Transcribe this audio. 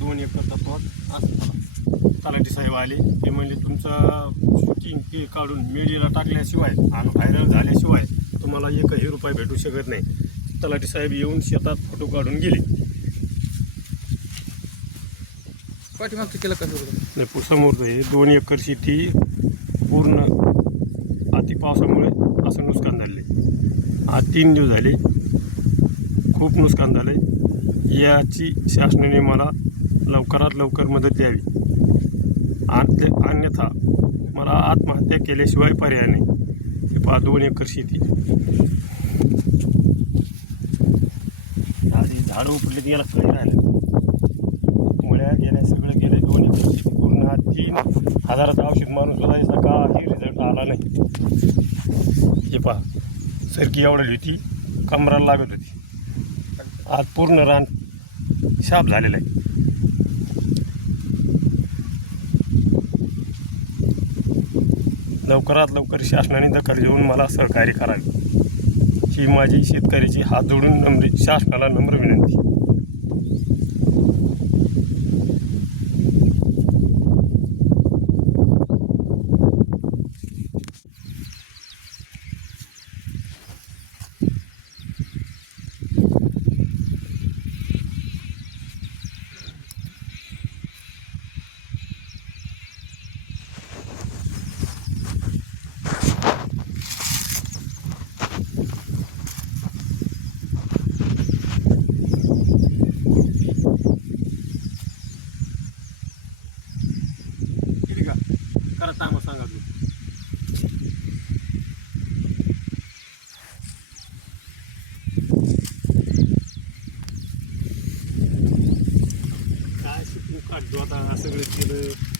दोन एकरचा प्लॉट असताना तलाठी साहेब आले. ते म्हणले तुमचा शूटिंग ते काढून मीडियाला टाकल्याशिवाय आणि व्हायरल झाल्याशिवाय तुम्हाला एकही रुपये भेटू शकत नाही. तलाठी साहेब येऊन शेतात फोटो काढून गेले. पाठीमागचं केलं कसं नाही समोरचं हे दोन एकर शेती पूर्ण अति पावसामुळे असं नुकसान झाले आज तीन दिवस झाले. खूप नुकसान झाले याची शासनाने मला लवकरात लवकर मदत द्यावी. आणि अन्यथा मला आत्महत्या केल्याशिवाय पर्याय नाही. हे पहा दोन एकर शेती. आधी झाडं तर याला कळी राहिलं. मुळ्या गेल्या सगळं गेले दोन एकर शेती पूर्ण हा तीन हजाराचं औषध मारून सुद्धा याचा काही रिझल्ट आला नाही. हे पहा सरकी एवढी होती कमराला लागत होती. आज पूर्ण रान शाप झालेलं आहे. लवकरात लवकर शासनाने दखल घेऊन मला सहकार्य करावे. ही माझी शेतकऱ्याची हात जोडून नम्र शासनाला नम्र विनंती. करा काम सांगा. तुम्ही काय शिकून काढतो आता? सगळं केलं.